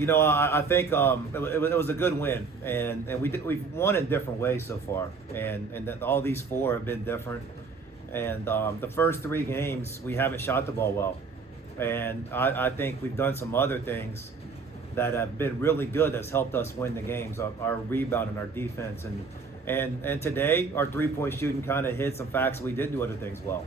I think it was a good win, and we've won in different ways so far, and all these four have been different. And the first three games we haven't shot the ball well, and I think we've done some other things that have been really good that's helped us win the games. Our rebound and our defense, and today our 3-point shooting kind of hit some facts we did do other things well.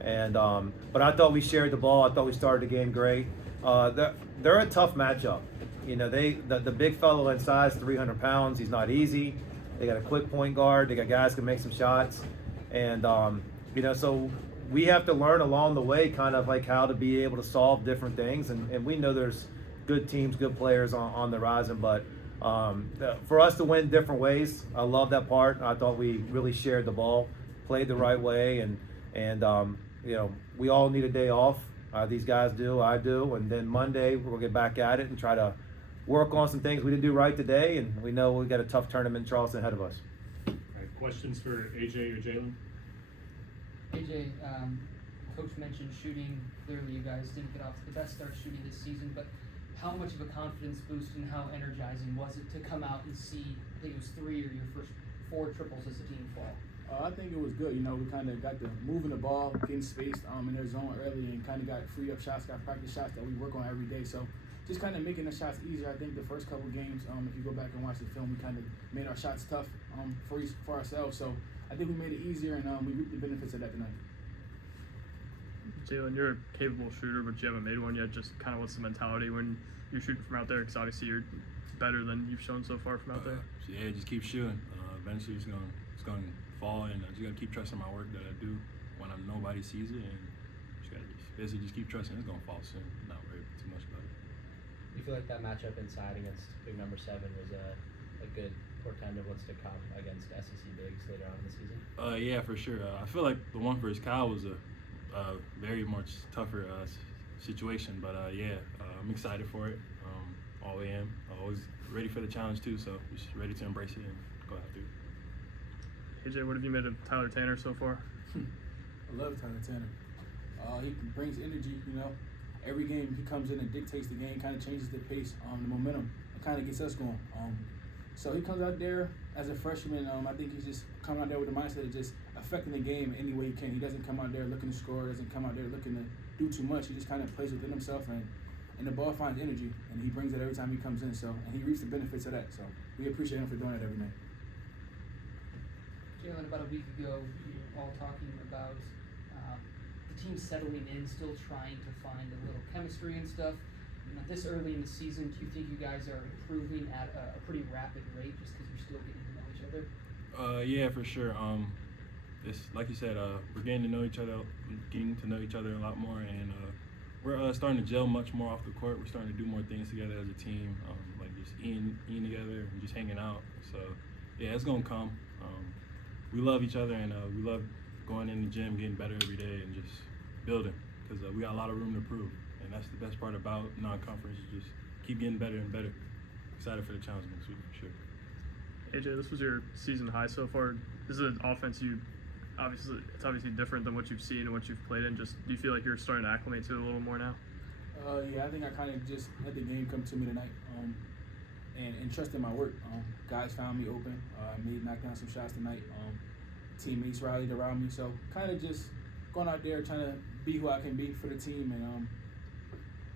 And but I thought we shared the ball. I thought we started the game great. They're a tough matchup. The big fellow inside is 300 pounds. He's not easy. They got a quick point guard. They got guys who can make some shots. And, so we have to learn along the way kind of like how to be able to solve different things. And we know there's good teams, good players on the horizon. But for us to win different ways, I love that part. I thought we really shared the ball, played the right way. And we all need a day off. These guys do, I do. And then Monday, we'll get back at it and try to work on some things we didn't do right today, and we know we got a tough tournament in Charleston ahead of us. All right, questions for AJ or Jaylen? AJ, Coach mentioned shooting. Clearly, you guys didn't get off to the best start shooting this season, but how much of a confidence boost and how energizing was it to come out and see, I think it was 3 or your first 4 triples as a team fall? I think it was good. We kind of got to moving the ball, getting spaced in their zone early, and kind of got free up shots, got practice shots that we work on every day. So just kind of making the shots easier. I think the first couple games, if you go back and watch the film, we kind of made our shots tough for ourselves. So I think we made it easier, and we reaped the benefits of that tonight. Jaylen, you're a capable shooter, but you haven't made one yet. Just kind of what's the mentality when you're shooting from out there? Because obviously you're better than you've shown so far from out there. Yeah, just keep shooting. Eventually it's going to fall, and I just got to keep trusting my work that I do when nobody sees it, and basically just keep trusting it's going to fall soon. Not worry too much about it. You feel like that matchup inside against big number 7 was a good portend of what's to come against SEC bigs later on in the season? Yeah, for sure. I feel like the one versus Kyle was a very much tougher situation, but I'm excited for it. All I am. Always ready for the challenge too, so just ready to embrace it and go after it. AJ, what have you made of Tyler Tanner so far? I love Tyler Tanner. He brings energy, Every game he comes in and dictates the game, kind of changes the pace, the momentum, and kind of gets us going. So he comes out there as a freshman. I think he's just coming out there with the mindset of just affecting the game any way he can. He doesn't come out there looking to score, doesn't come out there looking to do too much. He just kind of plays within himself, and the ball finds energy, and he brings it every time he comes in. So, and he reaps the benefits of that. So we appreciate him for doing it every night. Jaylen, about a week ago, you were all talking about the team settling in, still trying to find a little chemistry and stuff. This early in the season, do you think you guys are improving at a pretty rapid rate just because you're still getting to know each other? Yeah, for sure. It's like you said, we're getting to know each other a lot more, and we're starting to gel much more off the court. We're starting to do more things together as a team, like just eating together and just hanging out. So yeah, it's gonna come. We love each other, and we love going in the gym, getting better every day, and just building, because we got a lot of room to prove. And that's the best part about non-conference, is just keep getting better and better. Excited for the challenge next week, for sure. AJ, this was your season high so far. This is an offense it's obviously different than what you've seen and what you've played in. Just, do you feel like you're starting to acclimate to it a little more now? Yeah, I think I kind of just let the game come to me tonight, and trusted my work. Guys found me open. Knocked down some shots tonight. Teammates rallied around me, so kind of just going out there trying to be who I can be for the team, and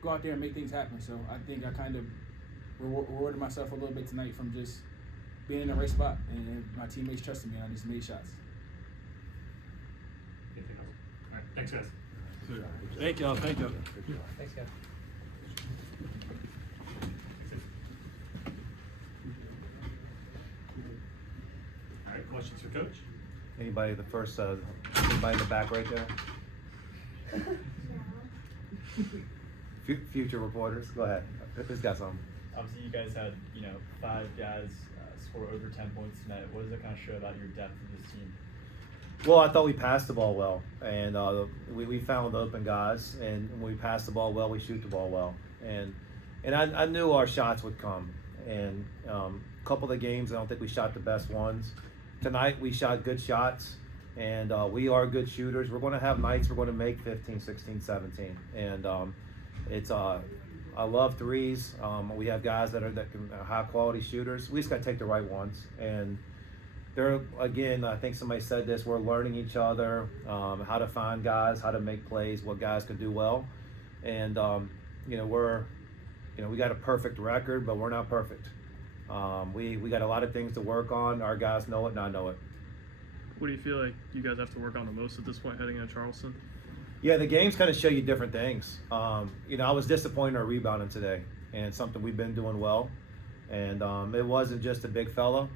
go out there and make things happen. So I think I kind of rewarded myself a little bit tonight from just being in the right spot, and my teammates trusted me, and I just made shots. Anything else? All right, thanks, guys. Thank y'all. Thanks, guys. All right, questions for Coach? Anybody in the back right there? Future reporters, go ahead. Who's got something? Obviously, you guys had 5 guys score over 10 points tonight. What does that kind of show about your depth of this team? Well, I thought we passed the ball well, and we found open guys, and when we pass the ball well, we shoot the ball well, and I knew our shots would come, and a couple of the games I don't think we shot the best ones. Tonight we shot good shots, and we are good shooters. We're going to have nights we're going to make 15, 16, 17, and it's I love threes. We have guys that can high quality shooters. We just got to take the right ones. And they're, again, I think somebody said this, we're learning each other, how to find guys, how to make plays, what guys can do well. And, we got a perfect record, but we're not perfect. We got a lot of things to work on. Our guys know it, and I know it. What do you feel like you guys have to work on the most at this point heading into Charleston? Yeah, the games kind of show you different things. I was disappointed in our rebounding today, and something we've been doing well. And it wasn't just a big fella.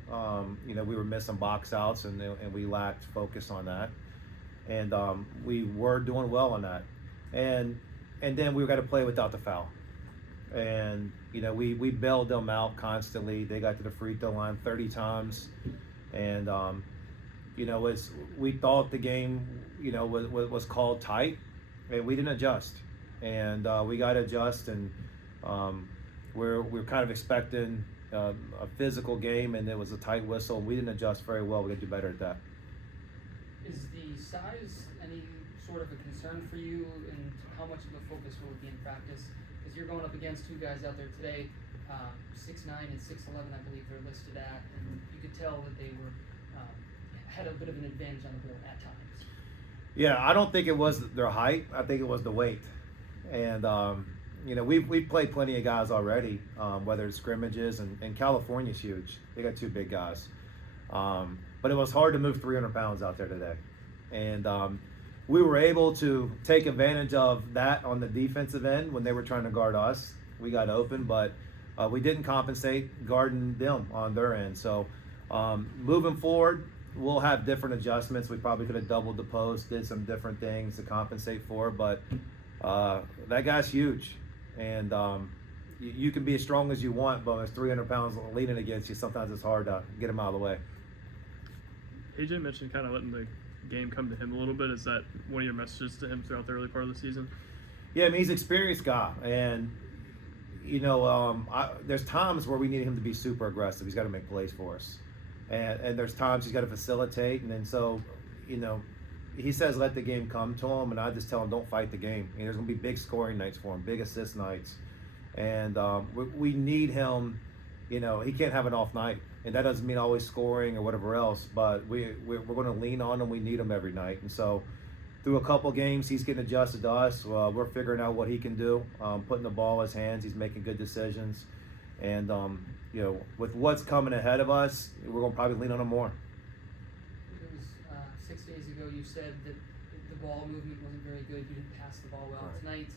We were missing box outs, and we lacked focus on that. And we were doing well on that. And then we got to play without the foul. And we bailed them out constantly. They got to the free throw line 30 times, and we thought the game was called tight, and we didn't adjust, and we got to adjust, and we're kind of expecting a physical game, and it was a tight whistle. We didn't adjust very well. We got to do better at that. Is the size any sort of a concern for you, and how much of a focus will it be in practice? Because you're going up against two guys out there today, 6'9" and 6'11", I believe they're listed at, and you could tell that they were had a bit of an advantage on the board at times. Yeah, I don't think it was their height. I think it was the weight. And, we've played plenty of guys already, whether it's scrimmages, and California's huge. They got two big guys. But it was hard to move 300 pounds out there today. And we were able to take advantage of that on the defensive end when they were trying to guard us. We got open, but we didn't compensate guarding them on their end. So moving forward, we'll have different adjustments. We probably could have doubled the post, did some different things to compensate for, but that guy's huge. And you can be as strong as you want, but there's 300 pounds leaning against you. Sometimes it's hard to get him out of the way. AJ mentioned kind of letting the game come to him a little bit. Is that one of your messages to him throughout the early part of the season? Yeah, I mean, he's an experienced guy. And, there's times where we need him to be super aggressive. He's got to make plays for us. And there's times he's got to facilitate. And then so, he says let the game come to him, and I just tell him don't fight the game. There's going to be big scoring nights for him, big assist nights. And we need him, he can't have an off night. And that doesn't mean always scoring or whatever else, but we're going to lean on him. We need him every night. And so through a couple games, he's getting adjusted to us. We're figuring out what he can do, putting the ball in his hands. He's making good decisions. And, with what's coming ahead of us, we're going to probably lean on him more. It was 6 days ago you said that the ball movement wasn't very good. You didn't pass the ball well. Right. Tonight,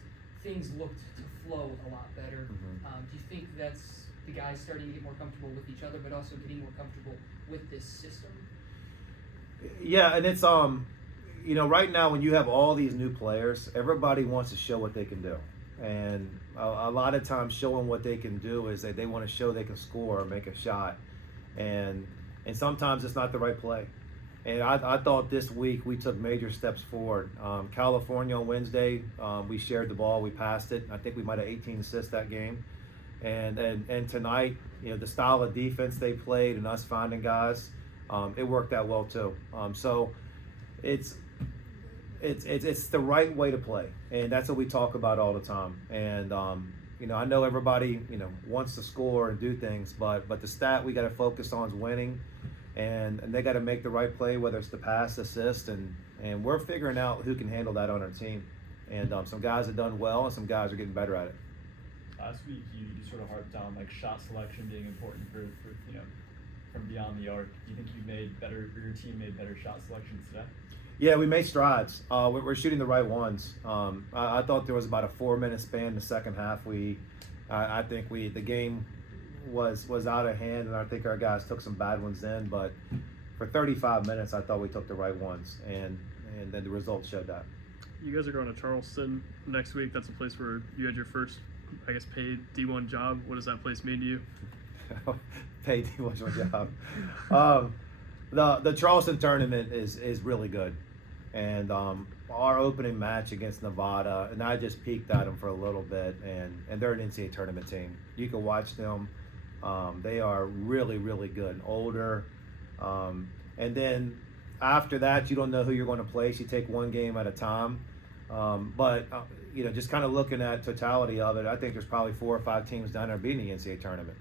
things looked to flow a lot better. Mm-hmm. Do you think that's the guys starting to get more comfortable with each other, but also getting more comfortable with this system? Yeah, and it's right now when you have all these new players, everybody wants to show what they can do. And a lot of times showing what they can do is that they want to show they can score or make a shot. And sometimes it's not the right play. And I thought this week we took major steps forward. California on Wednesday, we shared the ball, we passed it. I think we might have 18 assists that game. And tonight, the style of defense they played and us finding guys, it worked out well too. So it's the right way to play, and that's what we talk about all the time. And I know everybody wants to score and do things, but the stat we got to focus on is winning, and they got to make the right play, whether it's the pass, assist, and we're figuring out who can handle that on our team. And some guys have done well, and some guys are getting better at it. Last week you sort of harped on shot selection being important for from beyond the arc. Do you think your team made better shot selections today? Yeah, we made strides. We're shooting the right ones. I thought there was about a 4-minute span in the second half. I think the game was out of hand, and I think our guys took some bad ones in. But for 35 minutes, I thought we took the right ones, and then the results showed that. You guys are going to Charleston next week. That's a place where you had your first, I guess, paid D1 job. What does that place mean to you? Paid D1 job. The Charleston tournament is really good. And our opening match against Nevada, and I just peeked at them for a little bit, and they're an NCAA tournament team. You can watch them. They are really, really good, older. And then after that, you don't know who you're going to play. So you take one game at a time. But just kind of looking at totality of it, I think there's probably 4 or 5 teams down there beating the NCAA tournament.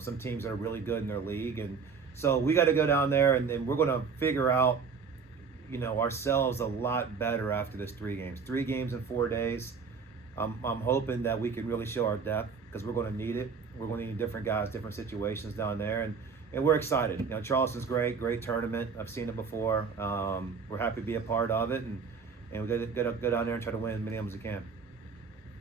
Some teams that are really good in their league, and so we got to go down there, and then we're going to figure out, ourselves a lot better after this 3 games. 3 games in 4 days. I'm hoping that we can really show our depth because we're going to need it. We're going to need different guys, different situations down there, and we're excited. Charleston's great tournament. I've seen it before. We're happy to be a part of it, and we got to go down there and try to win as many of them as we can.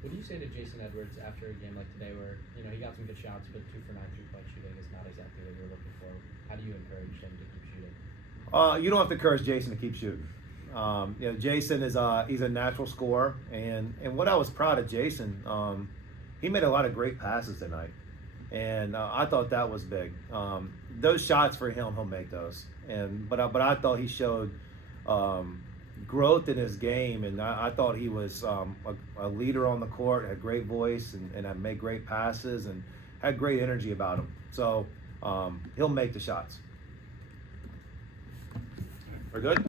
What do you say to Jason Edwards after a game like today where, he got some good shots, but 2 for 9 3-point shooting is not exactly what you're looking for? How do you encourage him to keep shooting? You don't have to encourage Jason to keep shooting. Jason is he's a natural scorer, and what I was proud of Jason, he made a lot of great passes tonight, and I thought that was big. Those shots for him, he'll make those, but I thought he showed growth in his game, and I thought he was a leader on the court, had great voice, and had made great passes, and had great energy about him. So he'll make the shots. We're good?